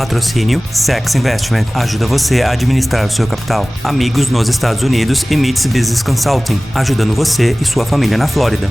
Patrocínio Sachs Investment ajuda você a administrar o seu capital. Amigos nos Estados Unidos e Meets Business Consulting, ajudando você e sua família na Flórida.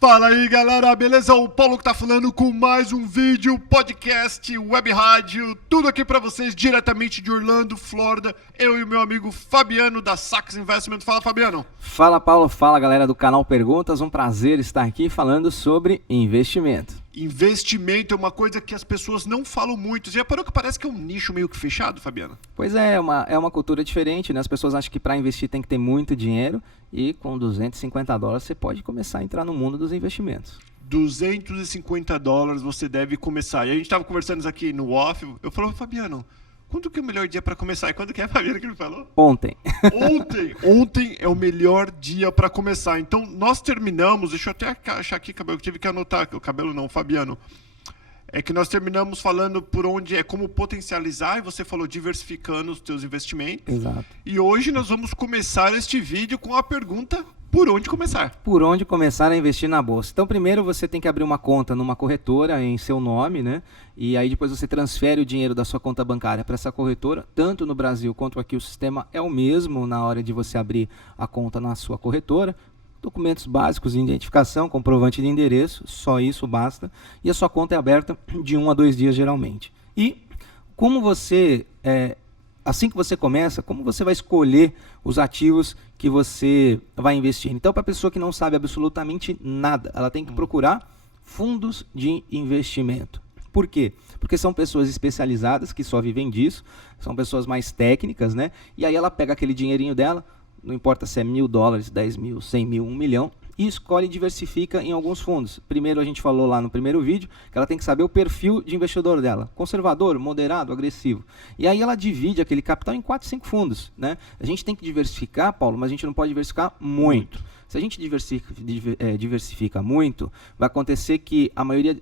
Fala aí galera, beleza? O Paulo que tá falando com mais um vídeo, podcast, web rádio, tudo aqui pra vocês diretamente de Orlando, Flórida. Eu e o meu amigo Fabiano da Sachs Investment. Fala, Fabiano. Fala, Paulo. Fala, galera do canal Perguntas. Um prazer estar aqui falando sobre investimento. Investimento é uma coisa que as pessoas não falam muito. Já parou que parece que é um nicho meio que fechado, Fabiano? Pois é uma cultura diferente, né? As pessoas acham que para investir tem que ter muito dinheiro e com $250 você pode começar a entrar no mundo dos investimentos. $250 você deve começar. E a gente estava conversando isso aqui no off. Eu falei, Fabiano, quando que é o melhor dia para começar? E quando que é, Fabiano, que ele falou? Ontem. Ontem é o melhor dia para começar. Então, nós terminamos, deixa eu até achar aqui, cabelo, eu tive que anotar, o cabelo não, Fabiano. É que nós terminamos falando por onde é como potencializar, e você falou diversificando os teus investimentos. Exato. E hoje nós vamos começar este vídeo com a pergunta: por onde começar? Por onde começar a investir na bolsa? Então, primeiro você tem que abrir uma conta numa corretora em seu nome, né? E aí depois você transfere o dinheiro da sua conta bancária para essa corretora. Tanto no Brasil quanto aqui o sistema é o mesmo na hora de você abrir a conta na sua corretora. Documentos básicos de identificação, comprovante de endereço, só isso basta. E a sua conta é aberta de 1 a 2 dias geralmente. E como você... Assim que você começa, como você vai escolher os ativos que você vai investir? Então, para a pessoa que não sabe absolutamente nada, ela tem que procurar fundos de investimento. Por quê? Porque são pessoas especializadas que só vivem disso, são pessoas mais técnicas, né? E aí ela pega aquele dinheirinho dela, não importa se é $1.000, 10 mil, 100 mil, 1 milhão, e escolhe e diversifica em alguns fundos. Primeiro, a gente falou lá no primeiro vídeo que ela tem que saber o perfil de investidor dela. Conservador, moderado, agressivo. E aí ela divide aquele capital em 4, 5 fundos, né? A gente tem que diversificar, Paulo, mas a gente não pode diversificar muito. Se a gente diversifica muito, vai acontecer que a maioria,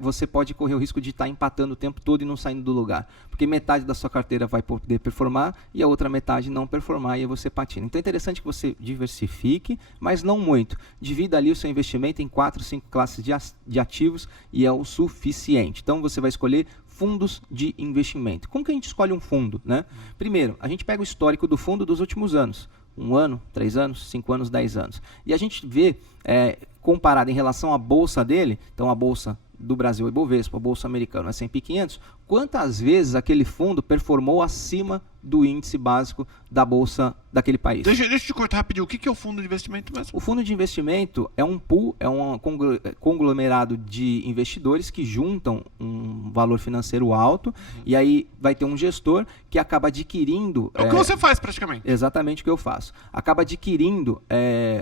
você pode correr o risco de estar empatando o tempo todo e não saindo do lugar. Porque metade da sua carteira vai poder performar e a outra metade não performar e aí você patina. Então é interessante que você diversifique, mas não muito. Divida ali o seu investimento em 4, 5 classes de ativos e é o suficiente. Então você vai escolher fundos de investimento. Como que a gente escolhe um fundo, né? Primeiro, a gente pega o histórico do fundo dos últimos anos. 1 ano, 3 anos, 5 anos, 10 anos. E a gente vê, comparado em relação à bolsa dele, então a bolsa do Brasil, o Ibovespa, a bolsa americana, a S&P 500, quantas vezes aquele fundo performou acima do índice básico da bolsa daquele país. Deixa eu te cortar rapidinho. O que é o fundo de investimento mesmo? O fundo de investimento é um pool, é um conglomerado de investidores que juntam um valor financeiro alto e aí vai ter um gestor que acaba adquirindo... É o que você faz praticamente. Exatamente o que eu faço. Acaba adquirindo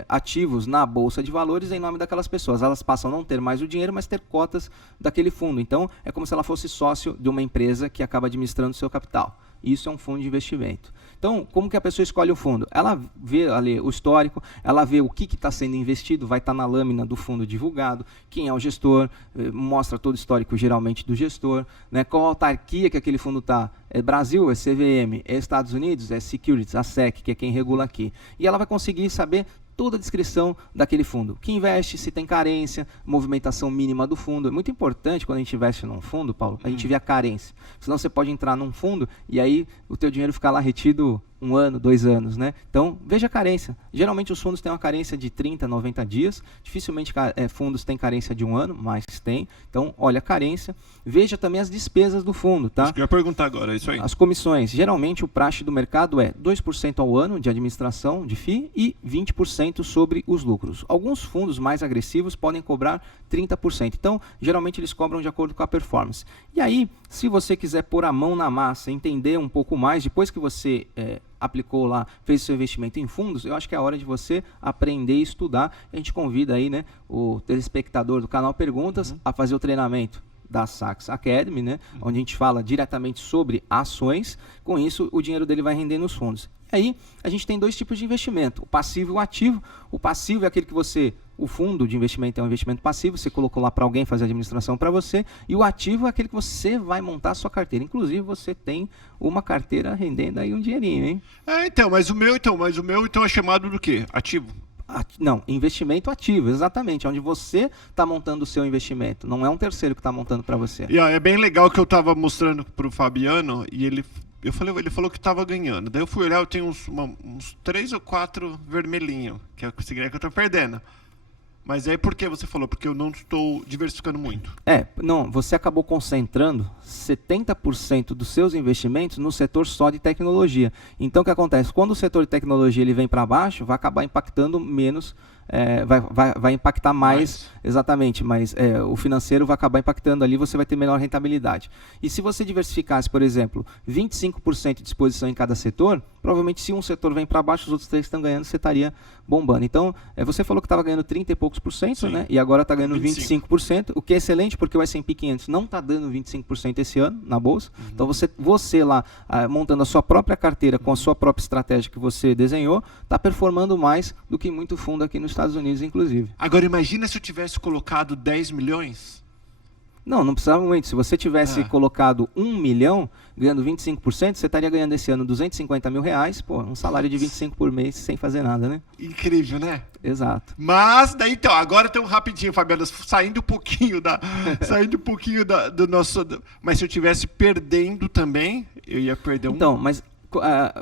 ativos na bolsa de valores em nome daquelas pessoas. Elas passam a não ter mais o dinheiro, mas ter cotas daquele fundo. Então, é como se ela fosse sócio de uma empresa que acaba administrando o seu capital. Isso é um fundo de investimento. Então, como que a pessoa escolhe o fundo? Ela vê ali o histórico, ela vê o que está sendo investido, vai estar na lâmina do fundo divulgado, quem é o gestor, mostra todo o histórico geralmente do gestor, né? Qual a autarquia que aquele fundo está. É Brasil, é CVM, é Estados Unidos, é Securities, a SEC, que é quem regula aqui. E ela vai conseguir saber toda a descrição daquele fundo. Que investe, se tem carência, movimentação mínima do fundo. É muito importante quando a gente investe num fundo, Paulo, a gente vê a carência. Senão você pode entrar num fundo e aí o teu dinheiro ficar lá retido 1 ano, 2 anos, né? Então, veja a carência. Geralmente os fundos têm uma carência de 30, 90 dias. Dificilmente fundos têm carência de 1 ano, mas tem. Então, olha a carência. Veja também as despesas do fundo, tá? Isso que eu ia perguntar agora, é isso aí. As comissões. Geralmente o praxe do mercado é 2% ao ano de administração de FII e 20% sobre os lucros. Alguns fundos mais agressivos podem cobrar 30%. Então, geralmente eles cobram de acordo com a performance. E aí, se você quiser pôr a mão na massa, entender um pouco mais, depois que você aplicou lá, fez seu investimento em fundos, eu acho que é a hora de você aprender e estudar. A gente convida aí, né, o telespectador do canal Perguntas a fazer o treinamento da Sachs Academy, né, onde a gente fala diretamente sobre ações. Com isso, o dinheiro dele vai render nos fundos. E aí, a gente tem 2 tipos de investimento, o passivo e o ativo. O passivo é aquele que o fundo de investimento é um investimento passivo, você colocou lá para alguém fazer a administração para você, e o ativo é aquele que você vai montar a sua carteira. Inclusive, você tem uma carteira rendendo aí um dinheirinho, hein? Mas o meu é chamado do quê? Ativo? Não, investimento ativo, exatamente, onde você está montando o seu investimento, não é um terceiro que está montando para você. E é bem legal que eu estava mostrando para o Fabiano e ele falou que estava ganhando. Daí eu fui olhar, eu tenho uns 3 ou 4 vermelhinhos, que é o significa que eu estou perdendo. Mas aí por que você falou? Porque eu não estou diversificando muito. Não, você acabou concentrando 70% dos seus investimentos no setor só de tecnologia. Então o que acontece? Quando o setor de tecnologia ele vem para baixo, vai acabar impactando menos, vai impactar mais, exatamente, mas o financeiro vai acabar impactando ali, você vai ter menor rentabilidade. E se você diversificasse, por exemplo, 25% de exposição em cada setor, provavelmente se um setor vem para baixo, os outros 3 estão ganhando, você estaria bombando. Então, você falou que estava ganhando 30 e poucos %, né? E agora está ganhando 25%, o que é excelente, porque o S&P 500 não está dando 25% esse ano na bolsa. Então, você lá, montando a sua própria carteira com a sua própria estratégia que você desenhou, está performando mais do que muito fundo aqui nos Estados Unidos, inclusive. Agora, imagina se eu tivesse colocado 10 milhões. Não precisava muito. Se você tivesse colocado 1 milhão, ganhando 25%, você estaria ganhando esse ano 250 mil reais, um salário de 25 por mês, sem fazer nada, né? Incrível, né? Exato. Mas, daí então, agora tem rapidinho, Fabiano, saindo um pouquinho do nosso... Mas se eu tivesse perdendo também, eu ia perder Então, mas...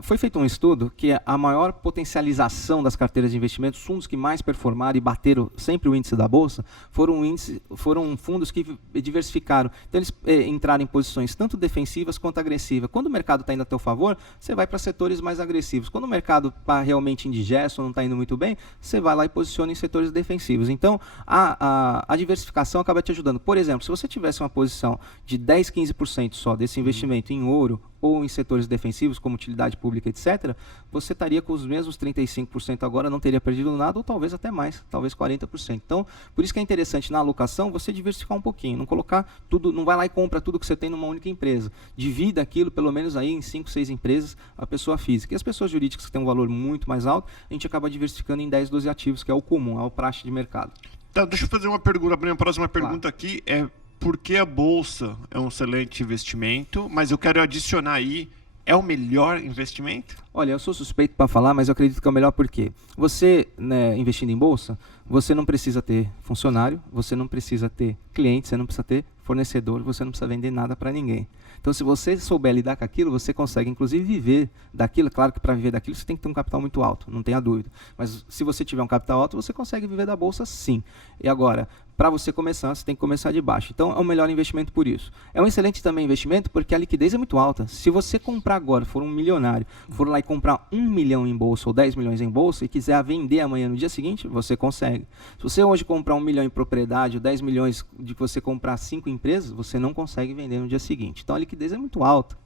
foi feito um estudo que a maior potencialização das carteiras de investimentos, os fundos que mais performaram e bateram sempre o índice da Bolsa, foram fundos que diversificaram. Então, eles entraram em posições tanto defensivas quanto agressivas. Quando o mercado está indo a teu favor, você vai para setores mais agressivos. Quando o mercado está realmente indigesto, não está indo muito bem, você vai lá e posiciona em setores defensivos. Então, a diversificação acaba te ajudando. Por exemplo, se você tivesse uma posição de 10, 15% só desse investimento em ouro ou em setores defensivos, como utilidade pública, etc., você estaria com os mesmos 35% agora, não teria perdido nada, ou talvez até mais, talvez 40%. Então, por isso que é interessante na alocação você diversificar um pouquinho, não colocar tudo, não vai lá e compra tudo que você tem numa única empresa. Divida aquilo, pelo menos aí em 5, 6 empresas, a pessoa física. E as pessoas jurídicas que têm um valor muito mais alto, a gente acaba diversificando em 10, 12 ativos, que é o comum, é o praxe de mercado. Então, deixa eu fazer uma pergunta, a minha próxima pergunta aqui é por que a Bolsa é um excelente investimento, mas eu quero adicionar aí, é o melhor investimento? Olha, eu sou suspeito para falar, mas eu acredito que é o melhor porque você, né, investindo em bolsa, você não precisa ter funcionário, você não precisa ter cliente, você não precisa ter fornecedor, você não precisa vender nada para ninguém. Então, se você souber lidar com aquilo, você consegue, inclusive, viver daquilo. Claro que para viver daquilo você tem que ter um capital muito alto, não tenha dúvida. Mas se você tiver um capital alto, você consegue viver da bolsa, sim. E agora, para você começar, você tem que começar de baixo. Então, é o melhor investimento por isso. É um excelente também investimento porque a liquidez é muito alta. Se você comprar agora, for um milionário, for lá e comprar 1 milhão em bolsa ou 10 milhões em bolsa e quiser vender amanhã no dia seguinte, você consegue. Se você hoje comprar 1 milhão em propriedade ou 10 milhões de você comprar 5 empresas, você não consegue vender no dia seguinte. Então, a liquidez é muito alta.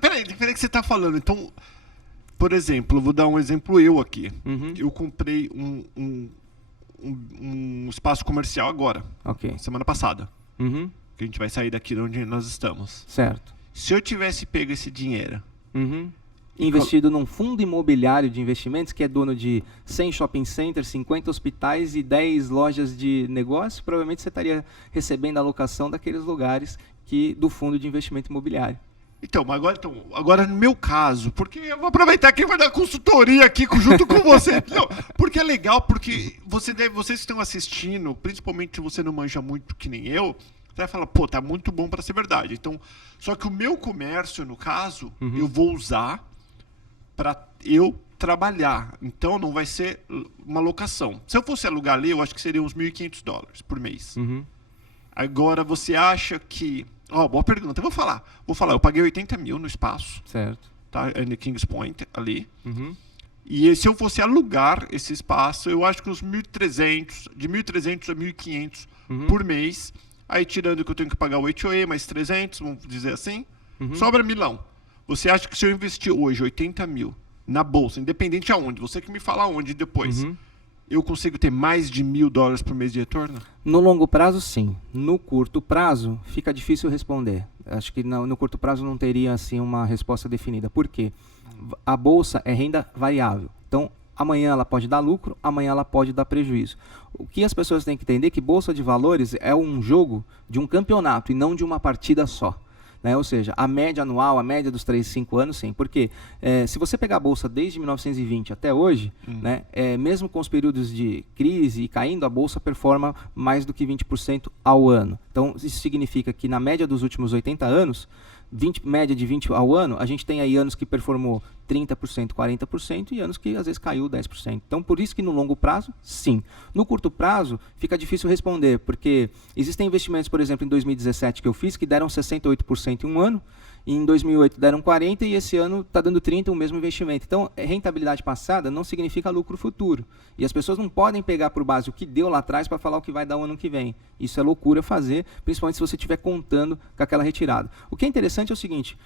Peraí que você está falando. Então, por exemplo, vou dar um exemplo eu aqui. Eu comprei um espaço comercial agora, semana passada, que a gente vai sair daqui de onde nós estamos. Certo. Se eu tivesse pego esse dinheiro, investido num fundo imobiliário de investimentos que é dono de 100 shopping centers, 50 hospitais e 10 lojas de negócio, provavelmente você estaria recebendo a alocação daqueles lugares do fundo de investimento imobiliário. Então, agora no meu caso, porque eu vou aproveitar que vai dar consultoria aqui junto com você. Não, porque é legal, porque vocês que estão assistindo, principalmente se você não manja muito que nem eu, você vai falar, pô, tá muito bom para ser verdade. Então, só que o meu comércio, no caso, eu vou usar para eu trabalhar. Então, não vai ser uma locação. Se eu fosse alugar ali, eu acho que seria uns $1.500 por mês. Agora, você acha que... boa pergunta. Eu vou falar. Eu paguei 80 mil no espaço. Certo. Tá? No Kings Point, ali. E se eu fosse alugar esse espaço, eu acho que uns 1.300, de 1.300 a 1.500 por mês. Aí, tirando que eu tenho que pagar o HOA, mais 300, vamos dizer assim, sobra milão. Você acha que se eu investir hoje 80 mil na bolsa, independente aonde, você que me fala aonde depois, eu consigo ter mais de $1.000 por mês de retorno? No longo prazo, sim. No curto prazo, fica difícil responder. Acho que no curto prazo não teria assim uma resposta definida. Por quê? A bolsa é renda variável. Então, amanhã ela pode dar lucro, amanhã ela pode dar prejuízo. O que as pessoas têm que entender é que bolsa de valores é um jogo de um campeonato e não de uma partida só. né? Ou seja, a média anual, a média dos 3, 5 anos, sim. Porque se você pegar a Bolsa desde 1920 até hoje, né, mesmo com os períodos de crise e caindo, a Bolsa performa mais do que 20% ao ano. Então, isso significa que na média dos últimos 80 anos, média de 20 ao ano, a gente tem aí anos que performou 30%, 40% e anos que às vezes caiu 10%. Então, por isso que no longo prazo, sim. No curto prazo, fica difícil responder, porque existem investimentos, por exemplo, em 2017 que eu fiz, que deram 68% em um ano, e em 2008 deram 40% e esse ano está dando 30% o mesmo investimento. Então, rentabilidade passada não significa lucro futuro. E as pessoas não podem pegar por base o que deu lá atrás para falar o que vai dar o ano que vem. Isso é loucura fazer, principalmente se você estiver contando com aquela retirada. O que é interessante é o seguinte,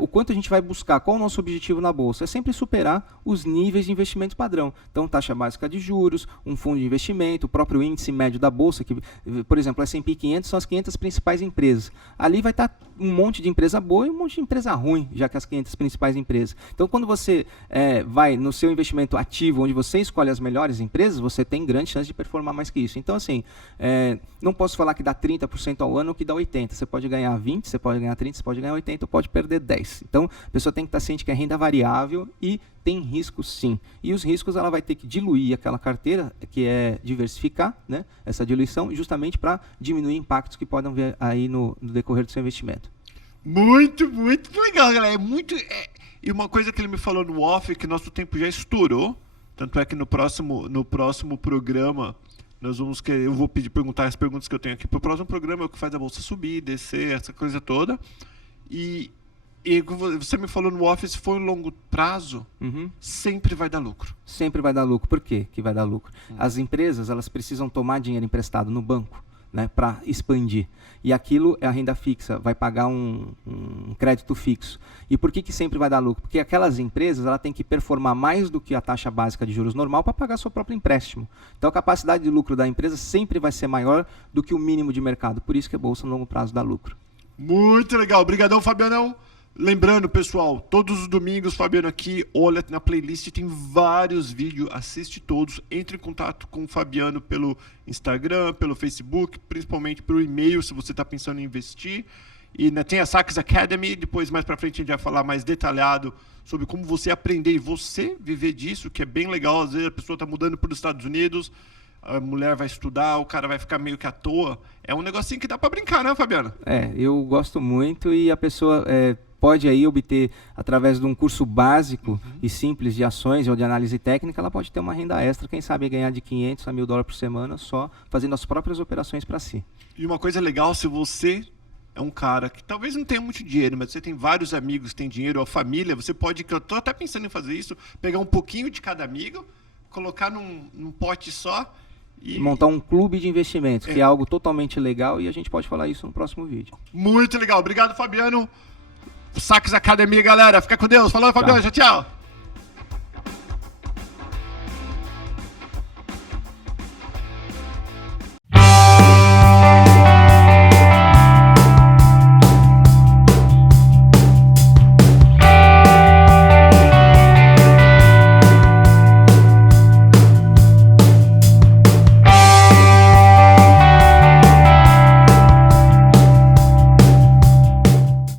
o quanto a gente vai buscar, qual o nosso objetivo na Bolsa? É sempre superar os níveis de investimento padrão. Então, taxa básica de juros, um fundo de investimento, o próprio índice médio da Bolsa, que, por exemplo, o S&P 500 são as 500 principais empresas. Ali vai estar um monte de empresa boa e um monte de empresa ruim, já que as 500 principais empresas. Então, quando você vai no seu investimento ativo, onde você escolhe as melhores empresas, você tem grande chance de performar mais que isso. Então, assim, não posso falar que dá 30% ao ano ou que dá 80%. Você pode ganhar 20%, você pode ganhar 30%, você pode ganhar 80%, ou pode perder 10%. Então, a pessoa tem que estar ciente que é renda variável e tem riscos sim. E os riscos ela vai ter que diluir aquela carteira, que é diversificar, né, essa diluição, justamente para diminuir impactos que podem vir aí no decorrer do seu investimento. Muito, muito legal, galera. E uma coisa que ele me falou no off, que nosso tempo já estourou. Tanto é que no próximo programa, eu vou perguntar as perguntas que eu tenho aqui para o próximo programa, é o que faz a Bolsa subir, descer, essa coisa toda. E você me falou no off, se for um longo prazo, sempre vai dar lucro. Sempre vai dar lucro. Por quê que vai dar lucro? As empresas, elas precisam tomar dinheiro emprestado no banco, né, para expandir. E aquilo é a renda fixa, vai pagar um crédito fixo. E por que sempre vai dar lucro? Porque aquelas empresas ela tem que performar mais do que a taxa básica de juros normal para pagar seu próprio empréstimo. Então a capacidade de lucro da empresa sempre vai ser maior do que o mínimo de mercado. Por isso que a Bolsa no longo prazo dá lucro. Muito legal. Obrigadão, Fabianão. Lembrando, pessoal, todos os domingos, Fabiano aqui, olha na playlist, tem vários vídeos, assiste todos, entre em contato com o Fabiano pelo Instagram, pelo Facebook, principalmente pelo e-mail, se você está pensando em investir. E tem a Sachs Academy, depois mais para frente a gente vai falar mais detalhado sobre como você aprender e você viver disso, que é bem legal. Às vezes a pessoa está mudando para os Estados Unidos, a mulher vai estudar, o cara vai ficar meio que à toa. É um negocinho que dá para brincar, né, Fabiano? Eu gosto muito e a pessoa pode aí obter, através de um curso básico e simples de ações ou de análise técnica, ela pode ter uma renda extra, quem sabe ganhar de 500 a $1.000 por semana só fazendo as próprias operações para si. E uma coisa legal, se você é um cara que talvez não tenha muito dinheiro, mas você tem vários amigos que têm dinheiro, ou a família, você pode, que eu estou até pensando em fazer isso, pegar um pouquinho de cada amigo, colocar num pote só e montar um clube de investimentos, que é algo totalmente legal e a gente pode falar isso no próximo vídeo. Muito legal. Obrigado, Fabiano. Sachs Academy, galera. Fica com Deus. Falou, Fabiano. Tchau.